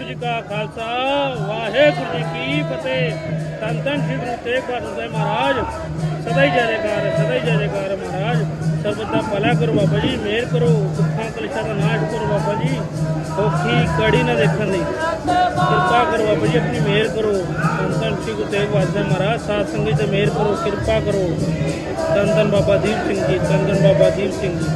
ਵਾਹਿਗੁਰੂ ਜੀ ਕਾ ਖਾਲਸਾ, ਵਾਹਿਗੁਰੂ ਜੀ ਕੀ ਫਤਿਹ। ਸੰਤਨ ਸ਼੍ਰੀ ਗੁਰੂ ਤੇਗ ਬਹਾਦਰ ਸਾਹਿਬ ਮਹਾਰਾਜ, ਸਦਾ ਹੀ ਜੈ ਸਦਾ ਹੀ ਜੈ ਮਹਾਰਾਜ। ਸਰਬੱਤ ਦਾ ਕਰੋ ਬਾਬਾ ਜੀ, ਮਿਹਰ ਕਰੋ ਦੁੱਖਾਂ ਕਲੇਸ਼ਾਂ ਦਾ ਨਾਸ਼ ਕਰੋ ਬਾਬਾ ਜੀ। ਔਖੀ ਕੜੀ ਨਾ ਦੇਖਣ ਦੀ। ਕਿਰਪਾ ਕਰੋ ਬਾਬਾ ਜੀ, ਆਪਣੀ ਮਿਹਰ ਕਰੋ। ਸੰਤਨ ਸ਼੍ਰੀ ਗੁਰੂ ਤੇਗ ਬਹਾਦਰ ਸਾਹਿਬ ਮਹਾਰਾਜ, ਸਾਧ ਸੰਗਤ ਤੇ ਮਿਹਰ ਕਰੋ, ਕਿਰਪਾ ਕਰੋ। ਸੰਤਨ ਬਾਬਾ ਦੀਪ ਸਿੰਘ ਜੀ ਤਨ ਸੰਤਨ ਬਾਬਾ ਦੀਪ ਸਿੰਘ ਜੀ।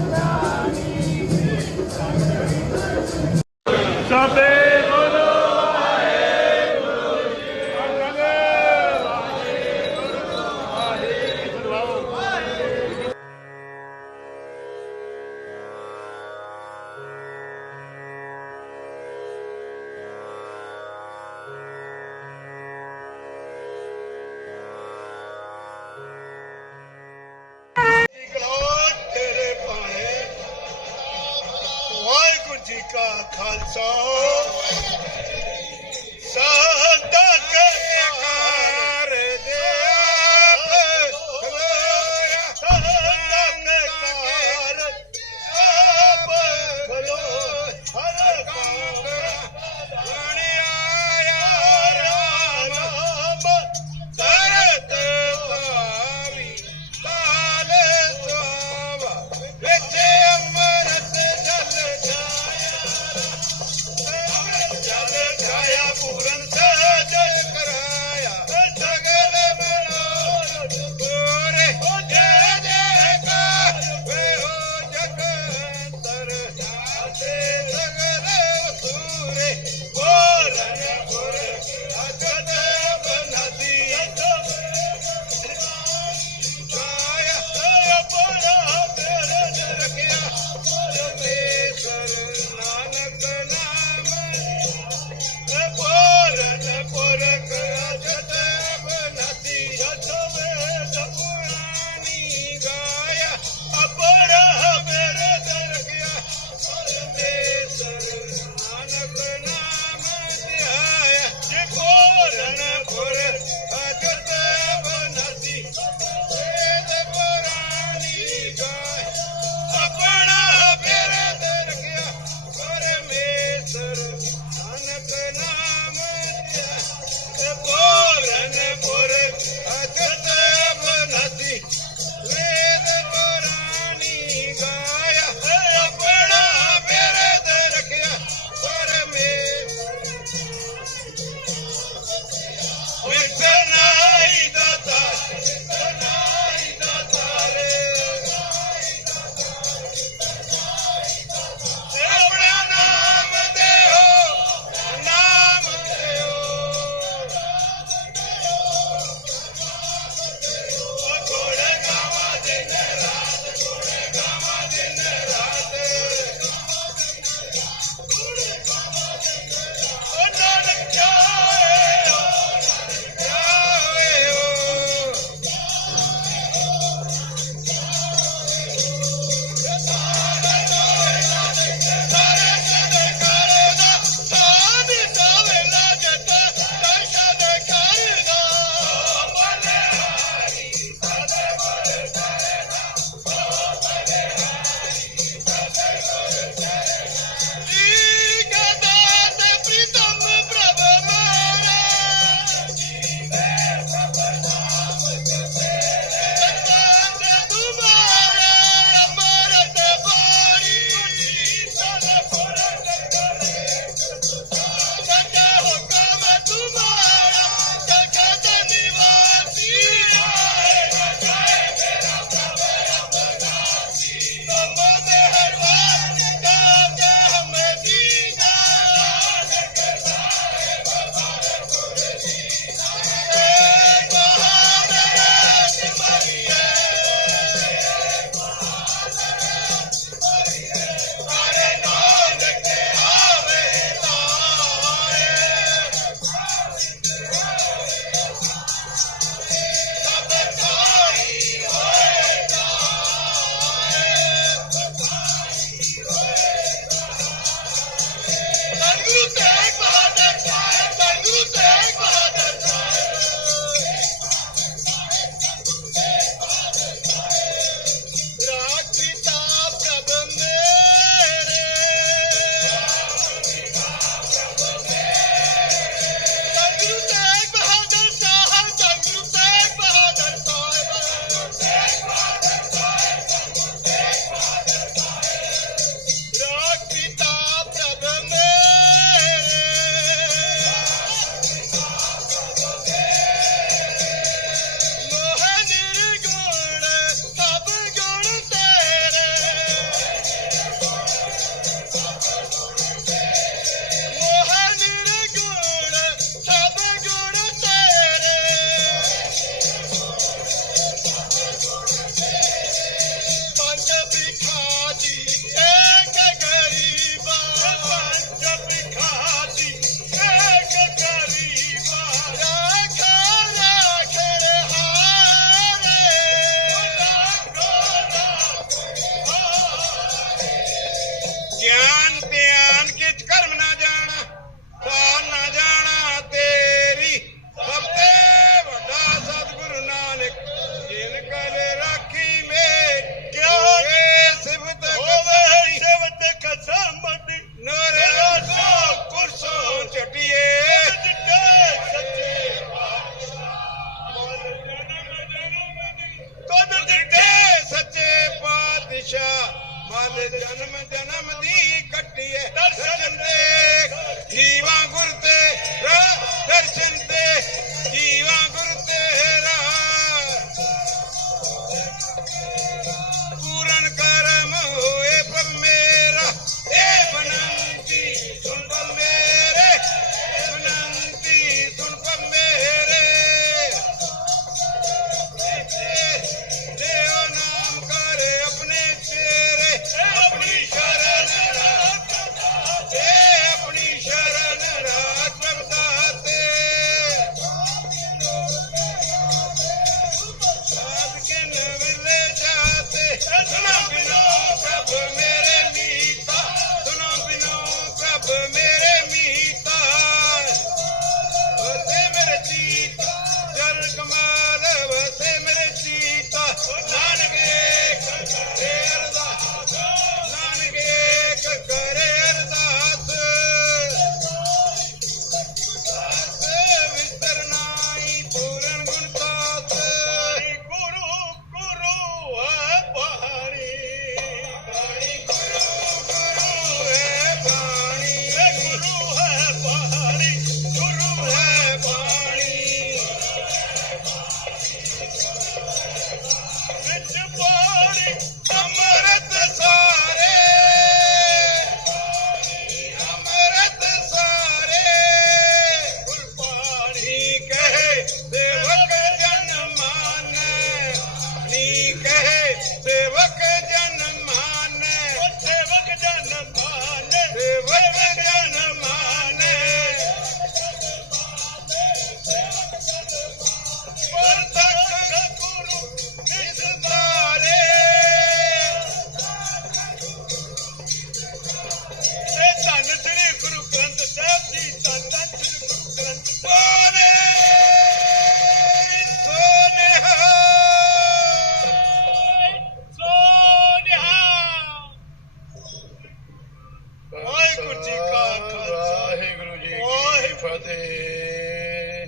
ਜੀ ਕਾ ਖਾਲਸਾ ਵਾਹਿਗੁਰੂ ਜੀ ਕੀ। ਫਤਿਹ।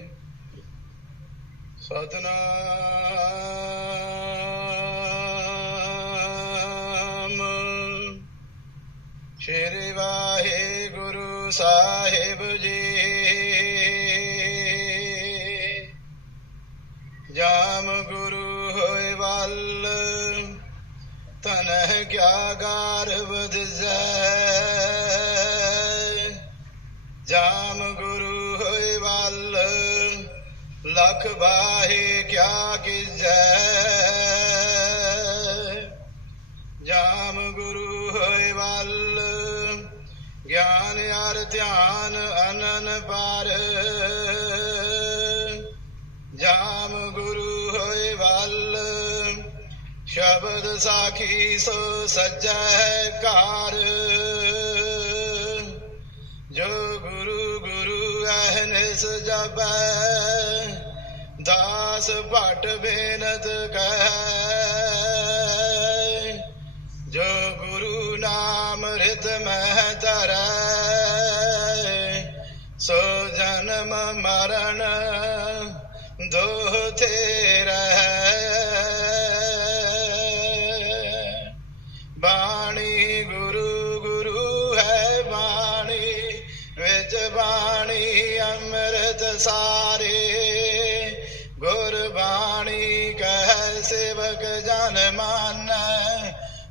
ਸਤਨਾਮ। ਸ਼੍ਰੀ ਵਾਹਿਗੁਰੂ ਸਾਹਿਬ ਜੀ। ਜਾਮ ਗੁਰੂ ਹੋਏ ਵੱਲ ਤਨਹ ਕਿਆ ਗਾਰਵਦ ਜੈ ਜਾਮ ਗੁਰੂ ਹੋਏ ਵੱਲ, ਲਖ ਬਾਹੇ ਕਿਆ ਕੀਜੈ। ਜਾਮ ਗੁਰੂ ਹੋਏ ਵੱਲ, ਗਿਆਨ ਅਰ ਧਿਆਨ ਅਨਨ ਪਰ। ਜਾਮ ਗੁਰੂ ਹੋਏ ਵੱਲ, ਸ਼ਬਦ ਸਾਖੀ ਸੋ ਸਜੈ ਕਾਰ ਜੋ ਗੁਰੂ ਅਹਨਿਸ ਦਾਸ ਭਟ ਬੇਨਤ ਕਹੈ। ਜੋ ਗੁਰੂ ਨਾਮ ਰਿਤ ਮਹਿ ਧਰੈ।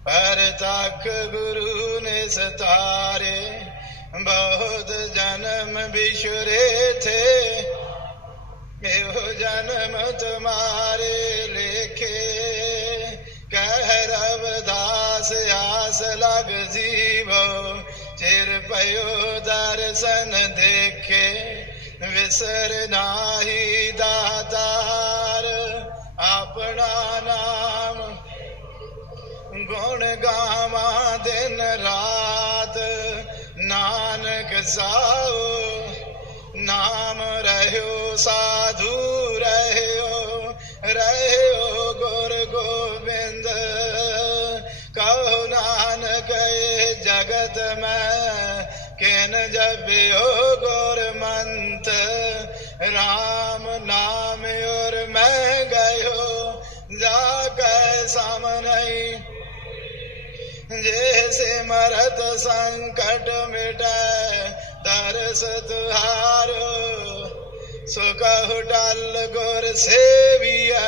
ਮਾਨੈ ਪਰ ਤੱਕ ਗੁਰੂ ਨੇ ਸਤਾਰੇ ਬਹੁਤ ਜਨਮ ਬਿਸ਼ਰੇ ਥੇ ਇਹੋ ਜਨਮ ਤੁਮਾਰੇ ਲੇਖੇ ਕਹਿ ਰਵਦਾਸ ਆਸ ਲਗ ਜੀਵੋ ਚਿਰ ਪਇਓ ਦਰਸ਼ਨ ਦੇਖੇ ਵਿਸਰ ਨਾਹੀ ਦਾਤਾਰ ਆਪਣਾ ਨਾਮ ਗੁਣ ਗਾਵਾਂ ਦਿਨ ਰਾਤ। ਨਾਨਕ ਸਾਓ, ਨਾਮ ਰਹਿਓ, ਸਾਧੂ ਰਹਿਓ ਰਹਿਓ ਗੁਰ ਗੋਬਿੰਦ। ਕਹੋ ਨਾਨਕ, ਇਹ ਜਗਤ ਮੈਂ ਕਿਨ ਜਪਿਓ ਗੁਰ ਮੰਤ। ਰਾਮ ਨਾਮ ਔਰ ਮੈਂ ਗਇਓ, ਜਾ ਕੈ ਸਾਮਨਈ ਜੈਸੇ ਮਰਤ ਸੰਕਟ ਮਿਟੈ ਦਰਸ ਤੁਹਾਰੋ ਸੋ ਕਹੁ ਟਲ ਗੁਰ ਸੇਵੀਐ।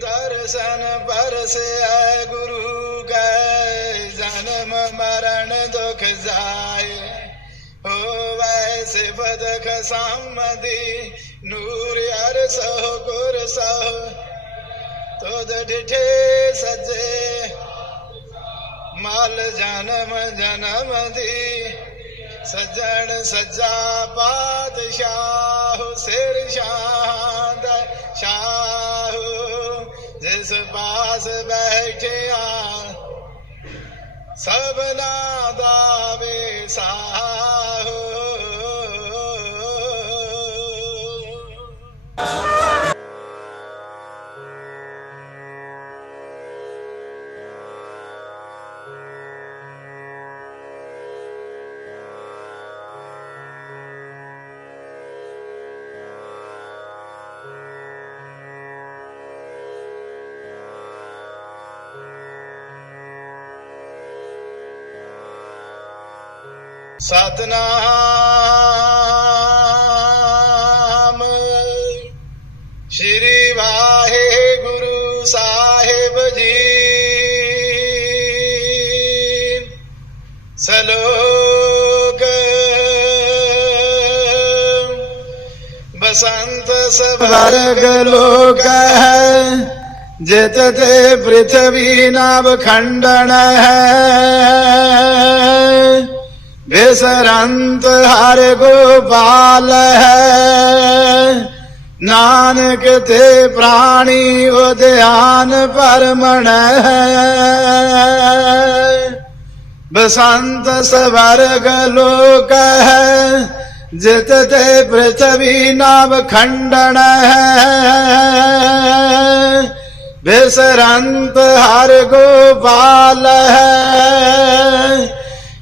ਦਰਸ਼ਨ ਪਰਸੈ ਗੁਰੂ ਕੈ, ਜਨਮ ਮਰਨ ਦੁਖ ਜਾਏ। ਹੋਵੈ ਸਿਫਤ ਖਸਮਦੀ, ਨੂਰ ਅਰ ਸੋ ਗੁਰ ਸੋ ਤੁਧ ਡਿਠੇ ਸਜੇ। ਮਲ ਜਨਮ ਜਨਮ ਦੀ ਸਜਣ ਸੱਜਾ ਪਾਤਸ਼ਾਹ ਸਿਰ ਸ਼ਾਂਦ ਸ਼ਾਹ ਜਿਸ ਪਾਸ ਬੈਠਿਆ ਸਭਨਾ ਦਾ ਵੇਸਾਹ ਸਤਨਾਮ। ਸ਼੍ਰੀ ਵਾਹਿਗੁਰੂ ਸਾਹਿਬ ਜੀ। ਸਲੋਕ। ਬਸੰਤ ਸਵਰਗ ਲੋਕ ਹੈ, ਜਿਤ ਤੇ ਪ੍ਰਿਥਵੀ ਨਾਭ ਖੰਡਨ ਹੈ। ਬਿਸਰੰਤ ਹਰ ਗੋਪਾਲ ਹੈ। ਨਾਨਕ ਤੇ ਪ੍ਰਾਣੀ ਉਦਿਆਨ ਪਰਮਣ ਹੈ। ਬਸੰਤ ਸਵਰਗ ਲੋਕ ਹੈ। ਜਿਤ ਤੇ ਪ੍ਰਿਥਵੀ ਨਾਭ ਖੰਡਣ ਹੈ। ਬਿਸਰੰਤ ਹਰ ਗੋਪਾਲ ਹੈ।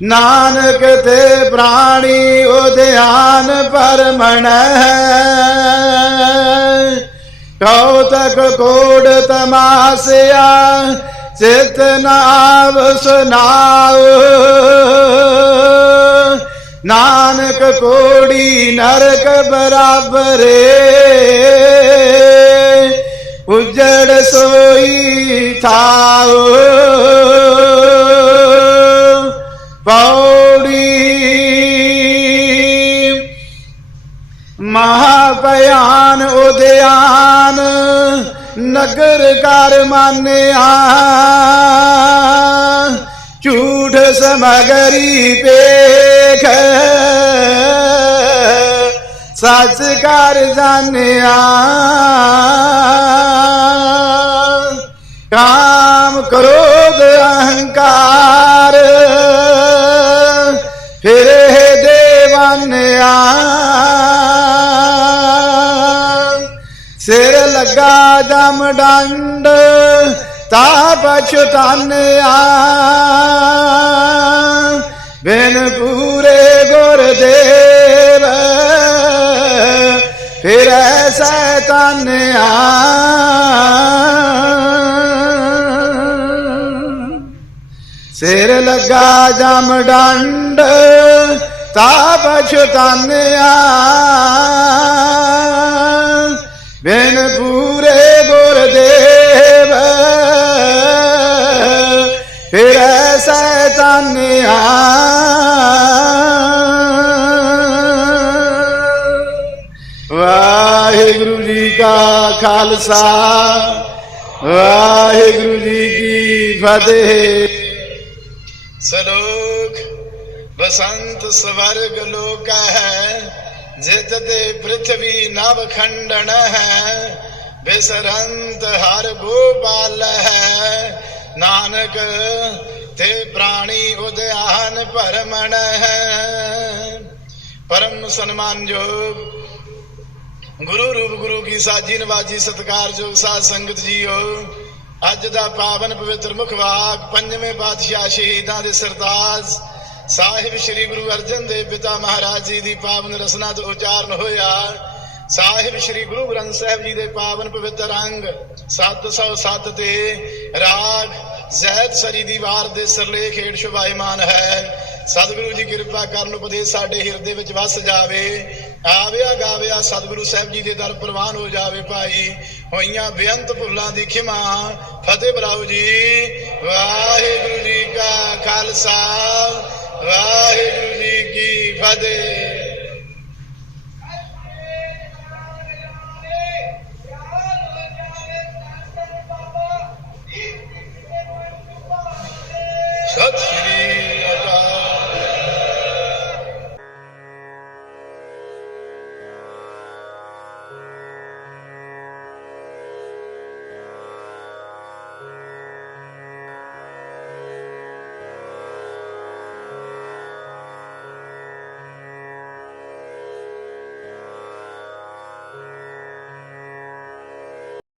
ਨਾਨਕ ਤੇ ਪ੍ਰਾਣੀ ਉਦਿਆਨ ਪਰਮਣ ਹੈ ਕੌਤਕ ਕੋੜ ਤਮਾਸਿਆ ਚਿਤ ਨਾਵ ਸੁਨਾਉ। ਨਾਨਕ ਕੋੜੀ ਨਰਕ ਬਰਾਬਰੇ। ਉਜੜ ਸੋਈ ਥਾ ध्यान नगर कार मान्या। झूठ समगरी पेख। सच कार काम करोद अहंकार। ਲੱਗਾ ਜਮ ਡੰਡ ਤਾ ਪਛਤਾਨਿਆ ਬਿਨ ਪੂਰੇ ਗੁਰਦੇਵ, ਫਿਰ ਸੈਤਾਨਿਆ ਸਿਰ ਲੱਗਾ ਜਮ ਡੰਡ ਤਾ ਪਛਤਾਨਿਆ ਬਿਨ ਪੂਰੇ ਗੁਰਦੇਵ ਫਿਰ ਸੈਤਾਨਿਆ ਵਾਹਿਗੁਰੂ ਜੀ ਕਾ ਖਾਲਸਾ ਵਾਹਿਗੁਰੂ ਜੀ ਕੀ ਫਤਿਹ ਸਲੋਕ ਬਸੰਤ ਸਵਰਗ ਲੋਕ ਹੈ ਜਿਤ ਤੇ ਪ੍ਰithvi ਨਵ ਖੰਡਨ ਹੈ ਬਿਸਰੰਤ ਹਰ ਗੋਪਾਲ ਹੈ ਨਾਨਕ ਤੇ ਪ੍ਰਾਣੀ ਉਦਿਆਨ ਗੁਰੂ ਰੂਪ ਗੁਰੂ ਕੀ ਸਾਜੀ ਨਵਾਜੀ ਸਤਕਾਰਯੋਗ ਸਾਧ ਸੰਗਤ ਜੀਓ ਅੱਜ ਦਾ ਪਾਵਨ ਪਵਿੱਤਰ ਮੁਖ ਵਾਕ ਪੰਜਵੇਂ ਪਾਤਸ਼ਾਹ ਸ਼ਹੀਦਾਂ ਦੇ ਸਰਤਾਜ ਸਾਹਿਬ ਸ੍ਰੀ ਗੁਰੂ ਅਰਜਨ ਦੇਵ ਪਿਤਾ ਮਹਾਰਾਜ ਜੀ ਦੀ ਪਾਵਨ ਰਸਨਾ ਤੋਂ ਉਚਾਰਨ ਹੋਇਆ। ਸਾਹਿਬ ਸ੍ਰੀ ਗੁਰੂ ਗ੍ਰੰਥ ਸਾਹਿਬ ਜੀ ਦੇ ਪਾਵਨ ਪਵਿੱਤਰ ਅੰਗ 707 ਤੇ ਰਾਗ ਜ਼ੈਦ ਸਰੀ ਦੀ ਦੇ ਸਰਲੇਖ ਹੇਠ ਸ਼ੁਭਾਇਮਾਨ ਹੈ। ਸਤਿਗੁਰੂ ਜੀ ਕਿਰਪਾ ਕਰਨ ਉਪਦੇਸ਼ ਸਾਡੇ ਹਿਰਦੇ ਵਿੱਚ ਵਸ ਜਾਵੇ। ਆਵਿਆ ਗਾਵਿਆ ਸਤਿਗੁਰੂ ਸਾਹਿਬ ਜੀ ਦੇ ਦਰ ਪ੍ਰਵਾਨ ਹੋ ਜਾਵੇ ਭਾਈ। ਹੋਈਆਂ ਬੇਅੰਤ ਭੁੱਲਾਂ ਦੀ ਖਿਮਾ। ਫਤਿਹ ਬਰਾਉ ਜੀ, ਵਾਹਿਗੁਰੂ ਜੀ ਕਾ ਖਾਲਸਾ। ਵਾਹਿਗੁਰੂ ਜੀ ਕੀ ਫਤਿਹ।